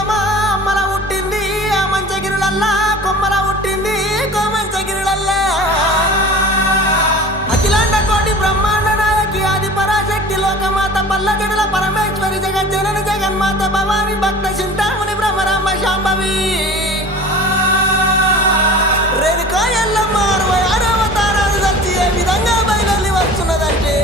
ముత్యమా అమ్మల పుట్టింది ఆ మంచగిరులల్లా కొమ్మల పుట్టింది కోమంచగిరులల్లా అఖిలాండ కోటి బ్రహ్మాండ నాయకి ఆది పరాశక్తి లోకమాత పల్లజడుల పరమేశ్వరి జగజ్జనని జగన్మాత భవాని భక్త చింతామణి బ్రహ్మరాంబ శాంభవి రేణుకా ఎల్లమ్మ 66 అవతారాలు కలిసి ఏ విధంగా బయలుదేరి వస్తున్నదంటే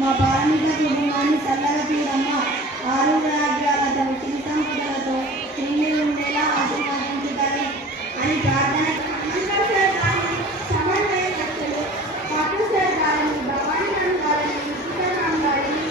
మా పార్మిక కుటుంబాన్ని చల్లగా తీరమ్మ. ఆరోగ్య రాజ్యాలతో జీవితం పిల్లలతో తిరిగి ఉండేలా ఆశీర్వదించుతాయి అని ప్రార్థన. సమన్వయకర్తలు పాకిస్తాన్ గారిని, భవానీ గారిని, సీతారాం గారిని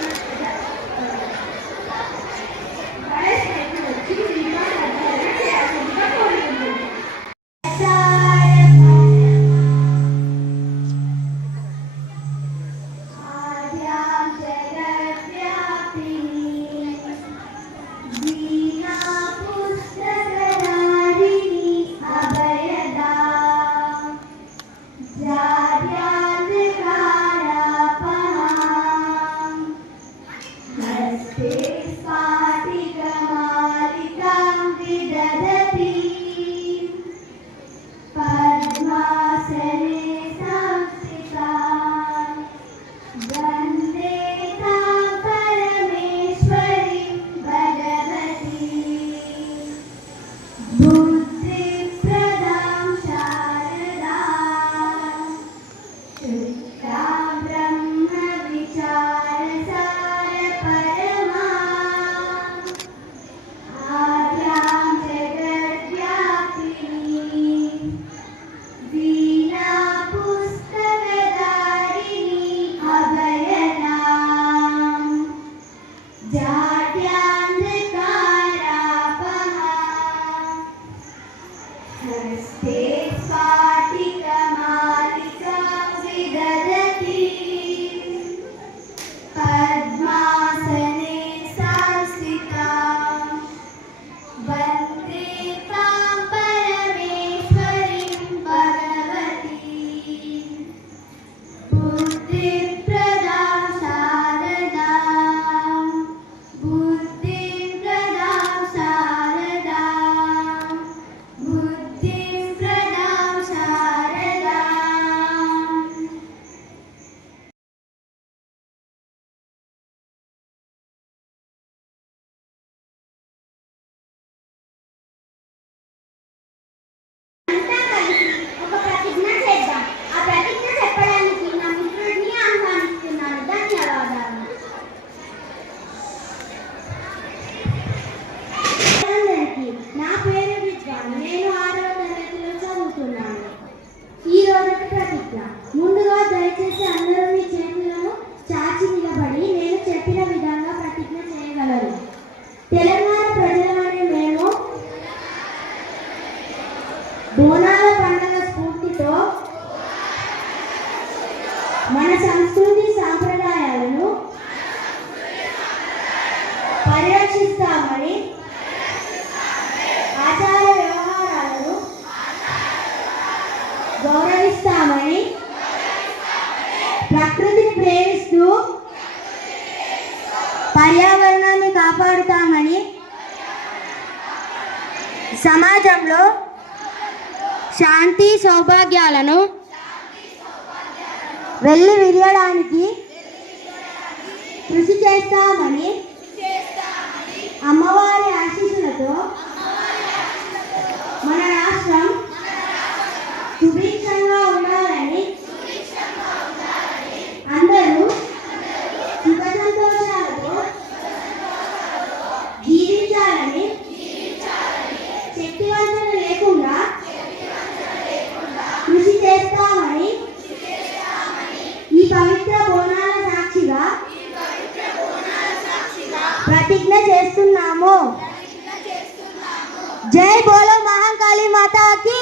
ముందుగా దయచేసి అందరూ మీ చేతులను చాచి నిలబడి నేను చెప్పిన విధంగా ప్రతిజ్ఞ చేయగలరు. తెలంగాణ ప్రజలమనే మేము బోనాల పండుగ స్ఫూర్తితో మన సంస్కృతి సాంప్రదాయాలను పరిరక్షిస్తామని, ఆచార వ్యవహారాలను గౌరవిస్తామని, ప్రకృతిని ప్రేమిస్తూ పర్యావరణాన్ని కాపాడుతామని, సమాజంలో శాంతి సౌభాగ్యాలను వెళ్ళి విరియడానికి కృషి చేస్తామని, అమ్మవారి ఆశీస్సులతో మన రాష్ట్రం సుభిక్షంగా ఉండాలని, అందరూ సుఖ సంతోషాలతో జీవించాలని, శక్తివంచన లేకుండా కృషి చేస్తామని ఈ పవిత్ర బోనాల సాక్షిగా ప్రతిజ్ఞ చేస్తున్నాము. జై బోలో మహాకాళీ మాతాకి.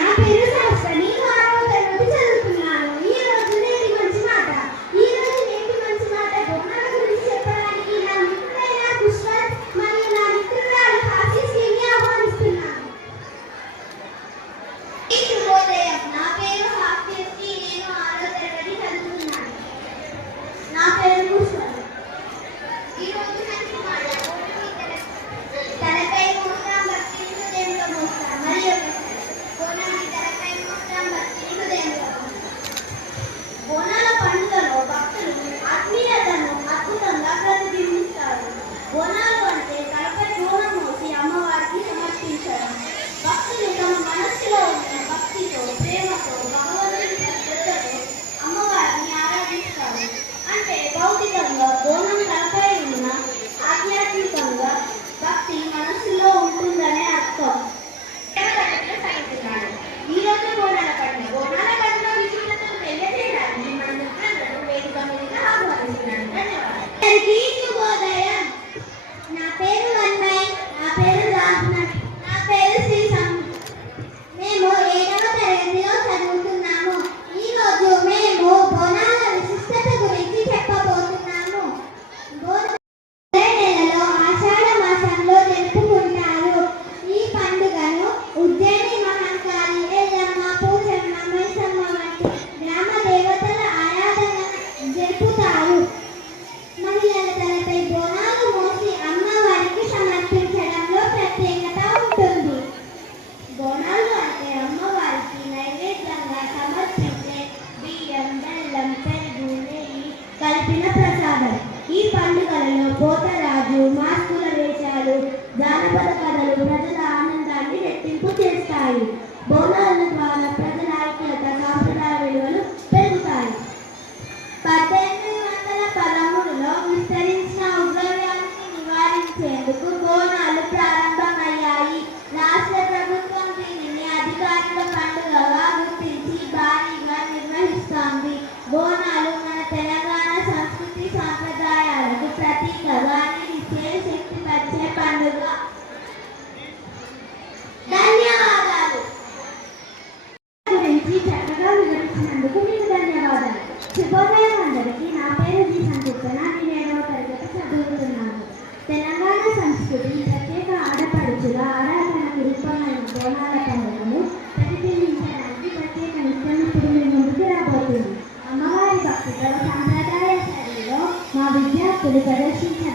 నా పేరు సరస్వతి, నేను 6వ తరగతి చదువుతున్నాను. ఈ రోజు నేటి మంచి మాట బోనాల గురించి చెప్పడానికి నా మిత్రుడైన కుష్వత్ మరియు నా మిత్రురాలు హాసిస్ని ఆహ్వానిస్తున్నాను. శుభోదయం. నా పేరు హాసిస్ని, నేను 6వ తరగతి చదువుతున్నాను. నా పేరు కుష్వత్. ఈ రోజు మంచి మాట తలపై మూత్రం భక్తి హృదయంలో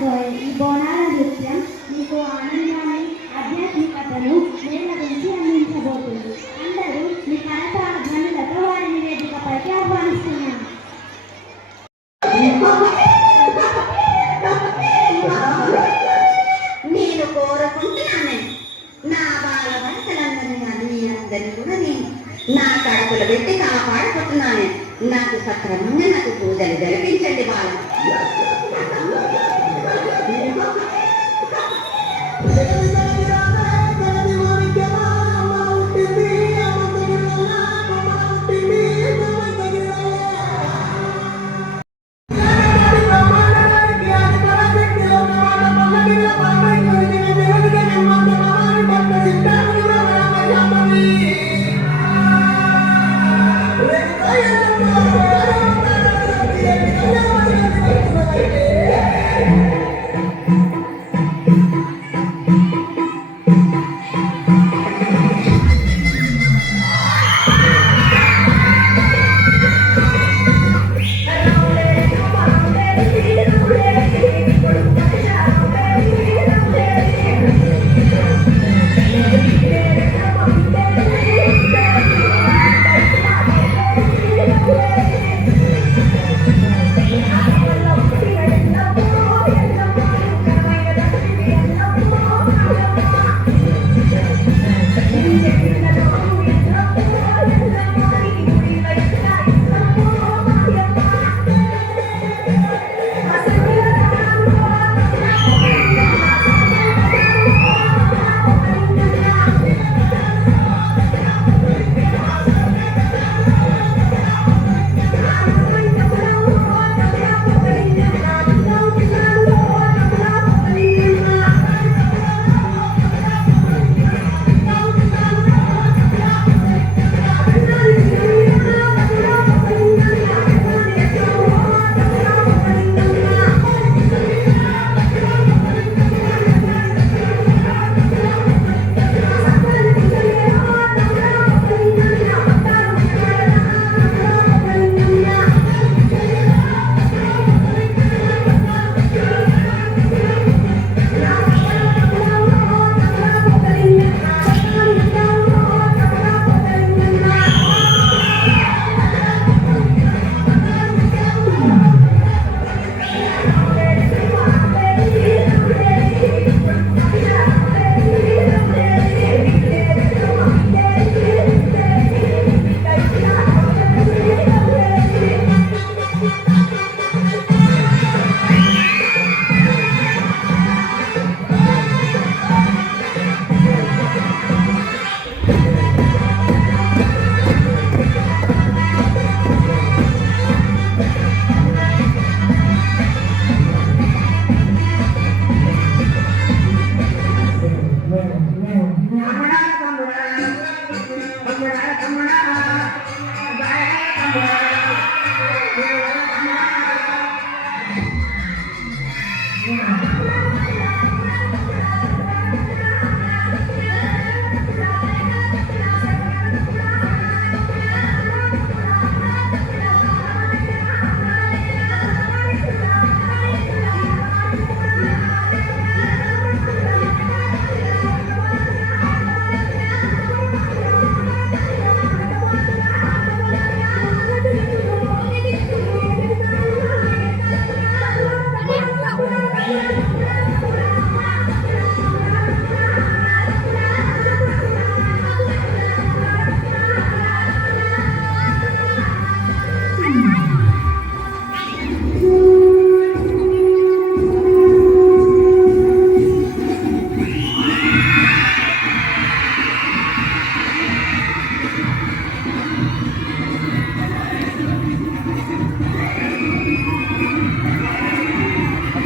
గోయల్. ఈ బోనాల నృత్యం మీకు ఆనందాన్ని, ఆధ్యాత్మికతను మేళవించి అందించబోతుంది. అందరూ మీ కనత ధ్వనులతో వారిని వేదికపైకి ఆహ్వానిస్తున్నాను. నేను కోరుకుంటున్నాను, నా బాల వంటలందరినీ మీ అందరినీ కూడా నేను నా కడుపులో పెట్టి కాపాడుకుంటున్నాను. నాకు సక్రమంగా నాకు పూజలు జరిపించండి బాల.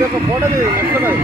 ఒక ఫోటో వస్తున్నది.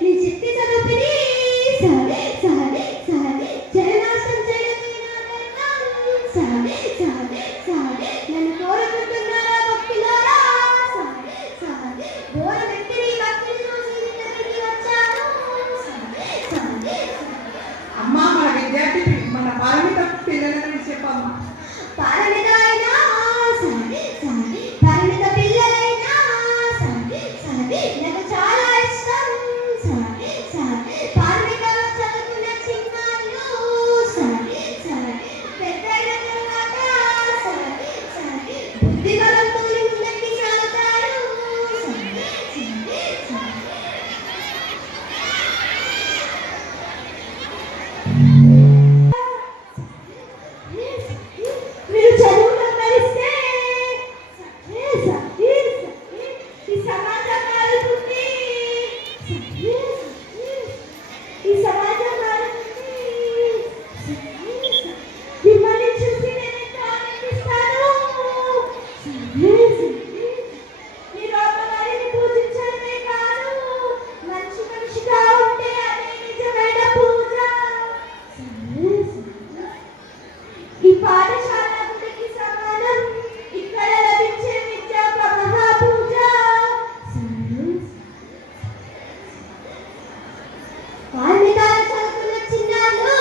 నేను చెప్పే చదువుతుంది సరే సరే సరే జయనాశం సరే సరే సరే నన్ను కోరుకుంటున్నారా భక్తులారా సరే సరే బోర వ్యక్తి భక్తిని చూసి మీ దగ్గరికి వచ్చాను సరే సరే అమ్మా మన విద్యార్థి మన పారమిత పిల్లలని చెప్పమ్మా. పారమిత అయినా సరే సరే పారమిత పిల్లలైనా సరే సరే నాకు చాలా ఇష్టం సరే సరే పారమితలో చదువుకున్న చిన్నారులు సరే సరే పెద్దయిన తర్వాత సరే సరే బుద్ధిబలంతో ముందుకి సాగుతారు సరే సరే సరే మీరు చదువులో కలిస్తే ఈ సమాజం మారుతుంది ఈ సమాజం మారుతుంది మిమ్మల్ని చూసి నేను ఎంతో ఆనందిస్తాను మీ లోపలని పూజించడమే కాదు మంచి మనిషిగా ఉంటే అదే నిజమైన పూజ ఈ పాఠశాల గుడికి సమానం ఇక్కడ లభించే విద్య ఒక మహాపూజ పార్మికాల చదువుకున్న చిన్నాళ్ళు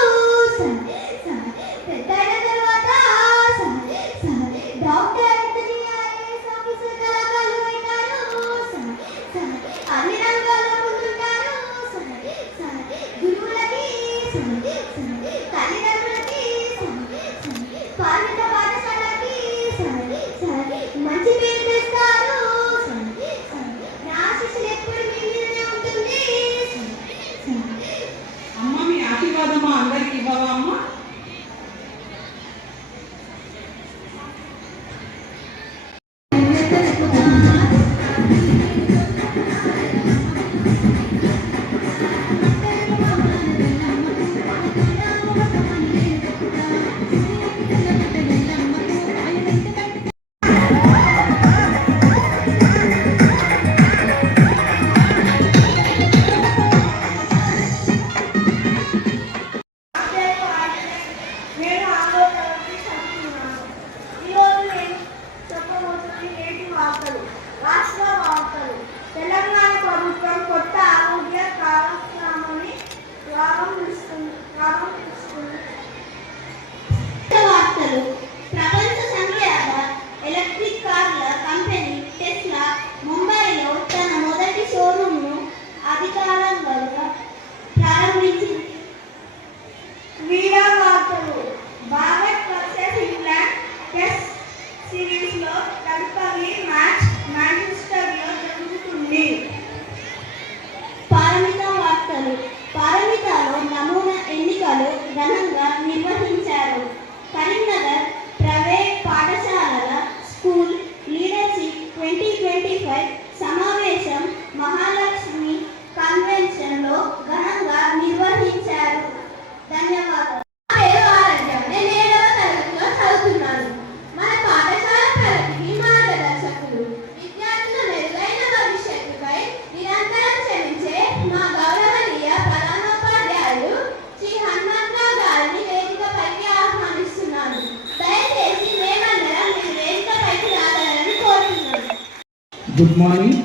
సరే సరే పెద్దయిన తర్వాత సరే సరే డాక్టర్ ఇంజనీర్ ఐఏఎస్ ఆఫీసర్ కళాకారులు అవుతారు సరే సరే అన్ని రంగాల్లో ముందుంటారు సరే సరే గురువులకి సరే సరే తల్లిదండ్రులకి సరే సరే పార్మిక పాఠశాలకి సరే సరే మంచి పేరు తెస్తారు సరే సరే నా ఆశీస్సులు ఎప్పుడు మీ మీదనే ఉంటుంది సరే సరే అమ్మ మీ ఆశీర్వాదం మా అందరికి ఇవ్వవా అమ్మా. నేను ఆరో తరగతి చదువుతున్నాను. ఈరోజు నేను చెప్పబోతున్న నేటి వార్తలు. రాష్ట్ర వార్తలు. తెలంగాణ ప్రభుత్వం కొత్త ఆరోగ్య కార్యక్రమాన్ని ప్రారంభిస్తుంది. వార్తలు. ప్రపంచ సంఖ్యాత ఎలక్ట్రిక్ కార్ల కంపెనీ టెస్లా ముంబైలో తన మొదటి షోరూమ్ను అధికారికంగా ప్రారంభించింది. క్రీడా వార్తలు. భారత్ వర్సెస్ ఇంగ్లాండ్ టెస్ట్ సిరీస్లో తదుపరి మ్యాచ్ మాంచెస్టర్లో జరుగుతుంది. పారమిత వార్తలు. పారమితలో నమూనా ఎన్నికలు ఘనంగా నిర్వహించారు. కరీంనగర్ ప్రైవేట్ పాఠశాలల స్కూల్ లీడర్షిప్ 2025 సమావేశం మహాలక్ష్మి కన్వెన్షన్లో ఘనంగా నిర్వహించారు. ధన్యవాదాలు. నా పేరు ఆరాధ్య. నేను 7వ తరగతిలో చదువుతున్నాను. మన పాఠశాల ప్రగతికి మార్గదర్శకులు, విద్యార్థుల మెరుగైన భవిష్యత్తుపై నిరంతరం శ్రమించే మా గౌరవనీయ ప్రధానోపాధ్యాయులు శ్రీ హనుమంతరావు గారిని వేదికపైకి ఆహ్వానిస్తున్నాను. దయచేసి మేమందరం మీ వేదికపైకి రాగలరని కోరుతున్నాను. Good morning.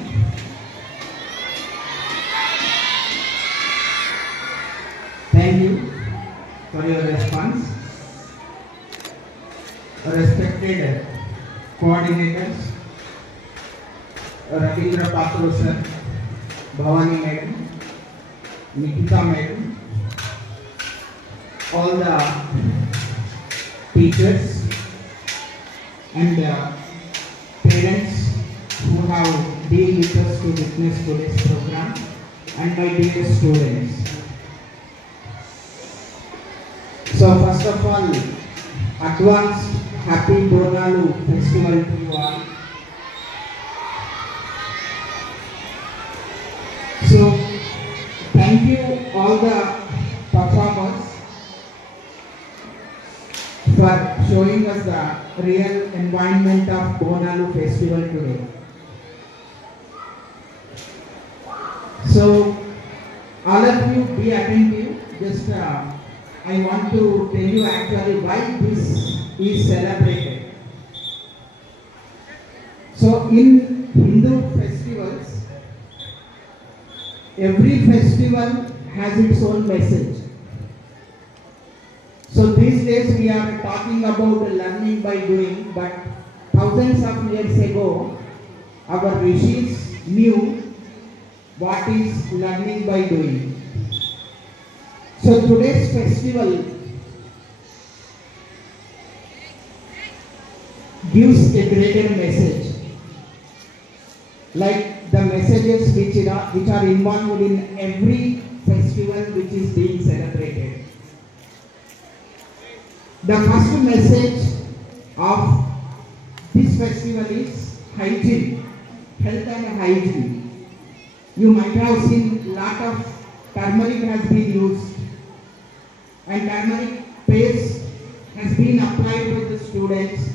Thank you for your response. Respected coordinators, Ravindra Patro sir, Bhavani madam, Nikita madam, all the teachers and parents who have been with us to witness today's program. and my dear students. So first of all, advanced happy Bonalu festival to you all. So thank you all the performers for showing us the real environment of Bonalu festival today. So all of you be attentive. Just I want to tell you actually why this is celebrated. So in Hindu festivals, every festival has its own message. So these days we are talking about learning by doing, but thousands of years ago our rishis knew what is learning by doing. So today's festival gives a greater message, like the messages which are involved in every festival which is being celebrated. The first message of this festival is hygiene, health and hygiene. You might have seen lot of turmeric has been used, and turmeric paste has been applied with the students,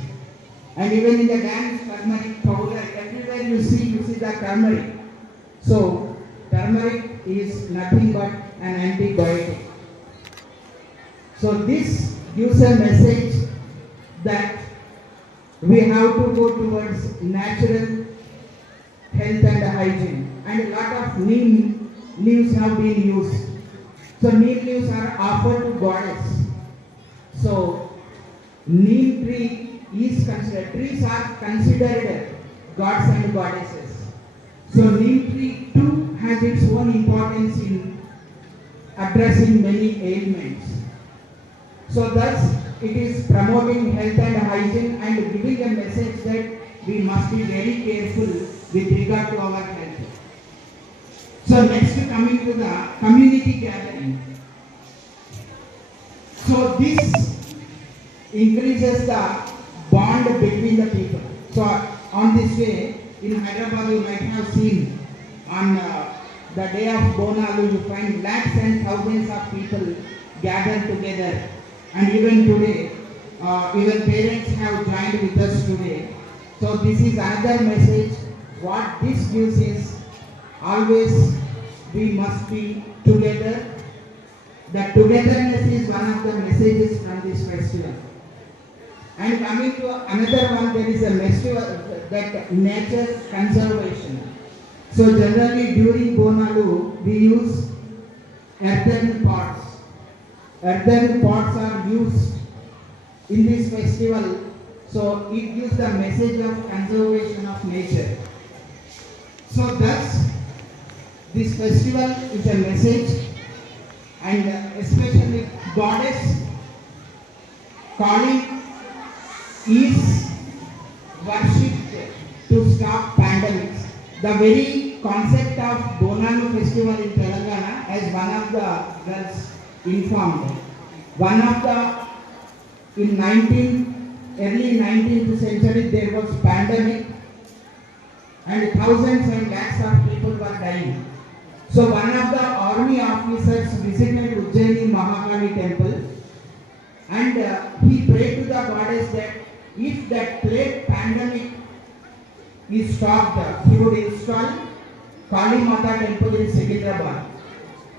and even in the dance turmeric powder, everywhere you see the turmeric. So turmeric is nothing but an antibiotic. So this gives a message that we have to go towards natural health and hygiene, and a lot of neem leaves have been used. So neem leaves are offered to goddess. So neem tree is considered, trees are considered gods and goddesses. So neem tree too has its own importance in addressing many ailments. So thus it is promoting health and hygiene and giving a message that we must be very careful with regard to our health. So next coming to the community gathering. So this increases the bond between the people. So on this day in Hyderabad you might have seen on the day of Bonalu you find lakhs and thousands of people gathered together, and even today even parents have joined with us today. So this is another message. What this gives is always we must be together. The togetherness is one of the messages from this festival. And coming to another one, there is a message that nature conservation. So generally during Bonalu we use earthen pots. Earthen pots are used in this festival. So it gives the message of conservation of nature. So thus this festival is a message, and especially goddess Kali is worshipped to stop pandemics. The very concept of Bonalu festival in Telangana, as one of the girls informed, in early 19th century there was pandemic and thousands and lakhs of people were dying. So one of the army officers visited Ujjaini Mahakali temple, and he prayed to the goddess that if that plague pandemic is stopped, he would install Kali Mata temple in Secunderabad.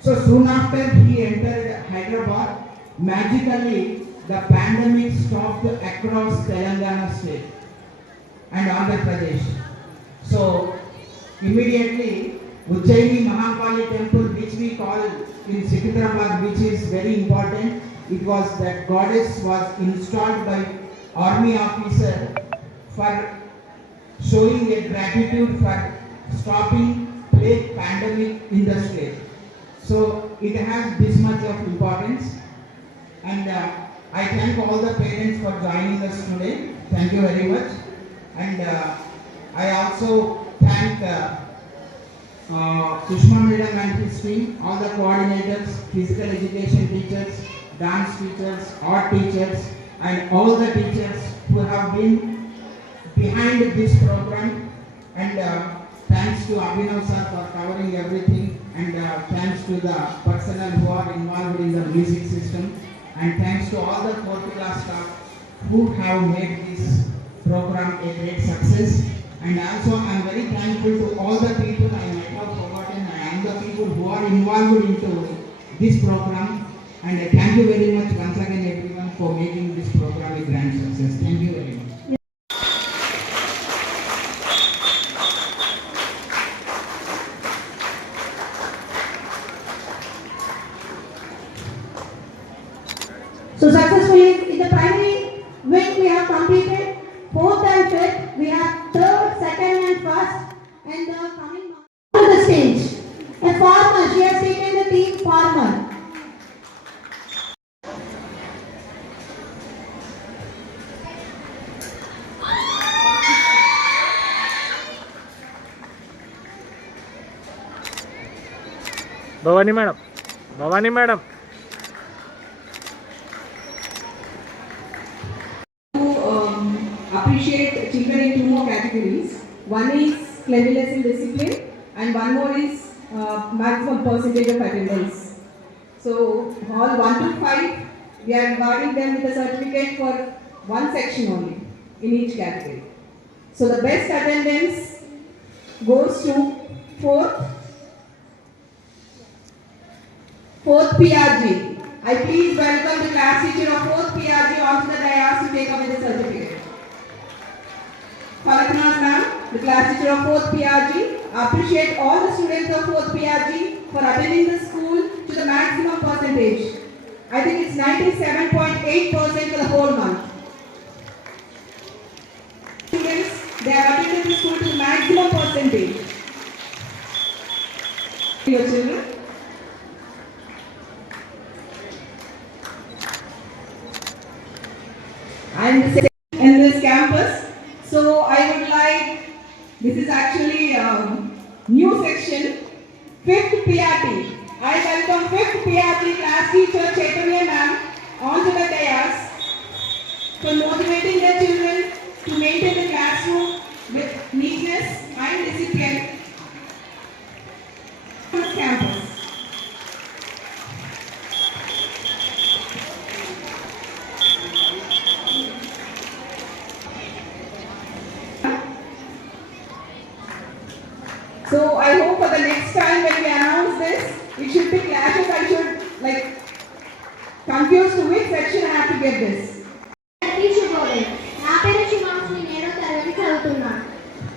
So soon after he entered Hyderabad, magically the pandemic stopped across Telangana state and Andhra Pradesh. So immediately Ujjaini Mahakali temple, which we call in Secunderabad, which is very important, it was that goddess was installed by army officer for showing a gratitude for stopping plague pandemic in the state. So it has this much of importance, and I thank all the parents for joining us today. Thank you very much. And I also thank Sushma Madam and his team, all the coordinators, physical education teachers, dance teachers, art teachers, and all the teachers who have been behind this program. And thanks to Abhinav sir for covering everything, and thanks to the personnel who are involved in the music system, and thanks to all the 4th class staff who have made this program a great success. And also I am very thankful to all the people I might have forgotten, and the people who are involved into this program. And thank you very much once again everyone for making this program a grand success. Thank you very much. So successfully in the primary wing we have completed 4th and 5th. We have 3rd, 2nd and 1st, and coming to the stage. A farmer, she has taken the team farmer. Bhavani madam. Bhavani madam. Appreciate children in 2 more categories. One is cleanliness and discipline, and one more is maximum percentage of attendance. So all 1 to 5, we are rewarding them with a certificate for one section only in each category. So the best attendance goes to 4th PRG. I please welcome the class teacher of 4th PRG onto the dais to take away the certificate. Falaknath ma'am, the class teacher of 4th PRG, appreciate all the students of 4th PRG for attending the school to the maximum percentage. I think it's 97.8% for the whole month. Students, they have attended the school to the maximum percentage. Your children. And in this campus. So I would like, this is actually a new section, 5th PRT. I welcome 5th PRT class teacher Chaitanya ma'am onto the dais for motivating their children to maintain the classroom with neatness and discipline on the campus. So I hope for the next time when we announce this, it should be clashes. I should like confused to which section I have to get this. నా పేరు శివాంశి, నేను తరగతి చదువుతున్నాను.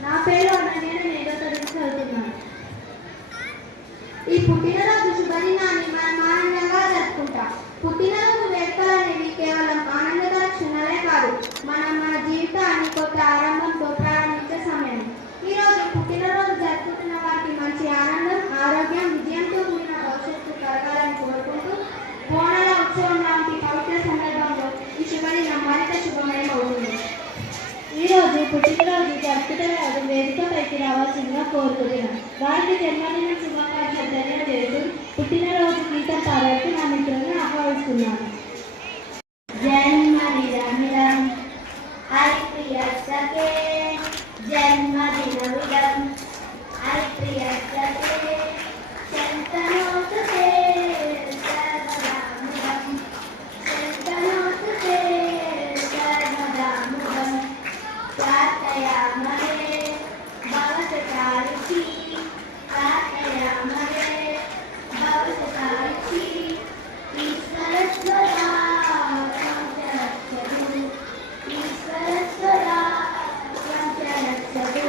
నా పేరు అనన్య, నేను తరగతి చదువుతున్నాను. ఈ పుట్టినరోజు శుభదినాన్ని మనం ఆనందంగా జరుపుకుంటాం. పుట్టినరోజు వేడుకలు అనేవి కేవలం ఆనందకర క్షణాలే కాదు, మనం మన జీవితాన్ని కొత్త ఆరంభంతో ప్రారంభించే సమయం. ఈ రోజు పుట్టినరోజు జరుపుకుంటున్న వారికి మంచి ఆనందం, ఆరోగ్యం, విజయంతో కూడిన భవిష్యత్తు కలగాలని కోరుకుంటూ బోనాల ఉత్సవం లాంటి పవిత్ర సందర్భంలో ఈ శుభదినం మరింత శుభమయం అవుతుంది. ఈరోజు పుట్టినరోజు జరుపుకునే వారు వేదికపైకి రావాల్సిందిగా కోరుకుంటున్నాను. వారికి జన్మదిన శుభాకాంక్షలు తెలియజేస్తూ పుట్టినరోజు గీతం పాడేందుకు నా మిత్రులను ఆహ్వానిస్తున్నాను. జన్మదినం ఐప్రియసకే, జన్మదినమిదం ఐప్రియసకే, శంతనోతుతే సర్వదాముదం, శంతనోతుతే సర్వదాముదం, ప్రార్థయామహే భవసకారిచి, ప్రార్థయామహే భవసకారిచి, ఈశ్వరస్వరా సంచరక్షతు, ఈశ్వరస్వరా సంచరక్షతు,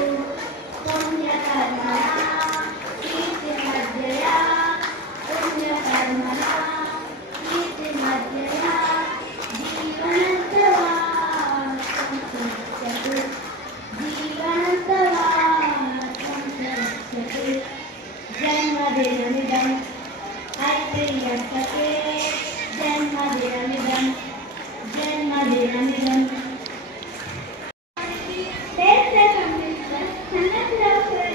పుణ్యకర్మణా కీర్తిమధ్యయా, పుణ్యకర్మణా కీర్తిమధ్యయా, జీవనంతవా సంచరక్షతు, జీవనంతవా సంచరక్షతు. జన్మదినమిదం ఐప్రియసకే, జన్మదినమిదం, జన్మదినమిదం. There's a commitment, and that's the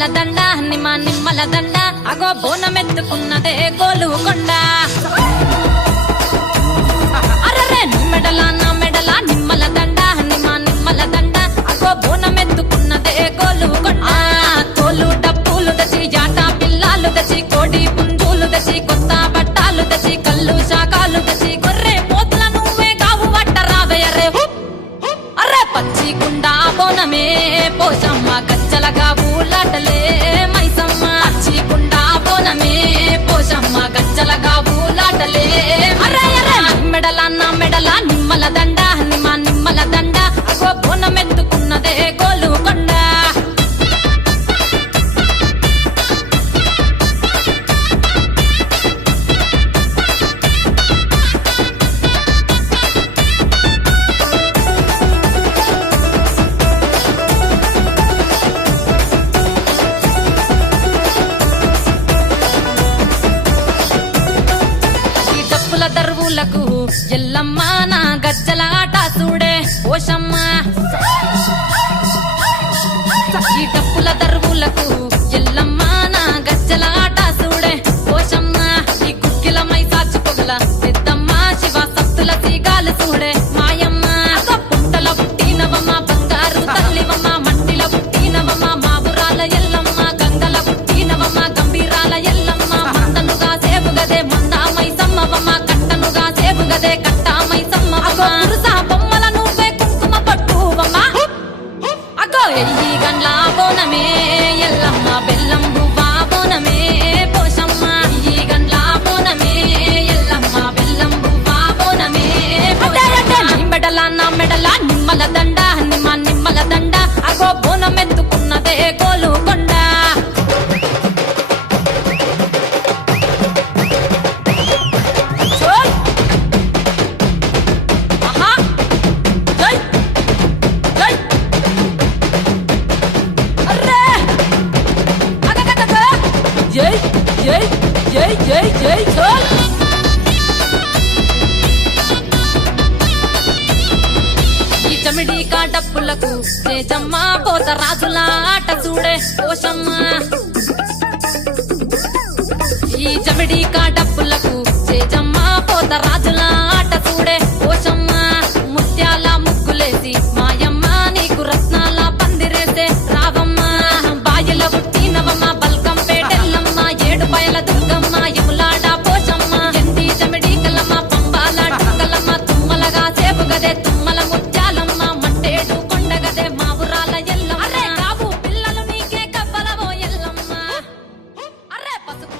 Nimmala దండ నిమ్మల దండ అగో బోనమెత్తుకున్నదే గోలుకొండ అరరే మెడల నా మెడల నిమ్మల దండ నిమ్మల దండ అగో బోనమెత్తుకున్నదే గోలుకొండ తోలు డప్పులు దచి జాట పిల్లాలు దచి కోడి పుంజులు దచి కొత్త బట్టాలు దచి కళ్ళు శాకాలు దచి గొర్రె పోతుల నువ్వే కావు వట్ట రావయ్యరే అరే పచ్చి గుండా బోనమే పోషమ్మ గజ్జలగా ఊలాటలే మైసమ్మ పచ్చి గుండా బోనమే పోషమ్మ గజ్జలగా ఊలాటలే అరే అరే మెడల నా మెడల నిమ్మల దండ నిమ్మల దండ అగో బోనమెత్తుకున్నదే గోలుకొండ దరువులకు ఎల్లమ్మ నా గజ్జల ఆట చూడే ఓషమ్మ ఈ డప్పుల దరువులకు ఎల్లమ్మ నా గజ్జల ఆట చూడే ఓషమ్మ ఈ కుక్కిల మై సాచి పొగల పెద్దమ్మ శివ సత్తుల సీగాలు చూడే మాయమ్మ పుట్టల పుట్టినవమ్మ బంగారు తల్లివమ్మ మట్టిల పుట్టినవమ్మ మాబురాల ఎల్లమ్మ గంగల పుట్టినవమ్మ గంభీరాల ఎల్లమ్మ మందనుగా సేపుగదే మందామై సమ్మవమ్మ గదే కట్టామై సమ్మవమ్మ పురుసా బొమ్మల నువ్వే కుంకుమ పట్టువమ్మ అగో ఎయ్యి గండ్ల బోనమే ఎల్లమ్మ బెల్లం బువ్వా బోనమే పోషమ్మ ఎయ్యి గండ్ల బోనమే ఎల్లమ్మ బెల్లం బువ్వా బోనమే మెడల నా మెడల నిమ్మల దండ నిమ్మల దండ అగో బోనమెత్తుకున్నదే గోలుకొండ ఈ చమిడి కాటప్పులకు చేజమ్మ పోత రాజుల ఆట చూడే పోషమ్మ ఈ చమిడి కాటప్పులకు చేజమ్మ పోత రాజుల ఆట చూడే పోషమ్మ ముత్యాల ముగ్గులేసి మాయమ్మ నీకు రత్నాల పందిరేసే రావమ్మ బాయిల పుట్టినవమ్మ బల్కం పేటెల్లమ్మ ఏడు బయల దుర్గమ్మ యములాడ పోషమ్మ ఎండి చమిడి కలమ్మ పంబాల డుక్కలమ్మ తుమ్మలగా సేపుగదే తుమ్మల ముత్యాలమ్మ మట్టేడు కొండగదే మావురాల ఎల్లమ్మ అరే కావు పిల్లలు నీకే కబ్బలవో ఎల్లమ్మ అరే పసుపు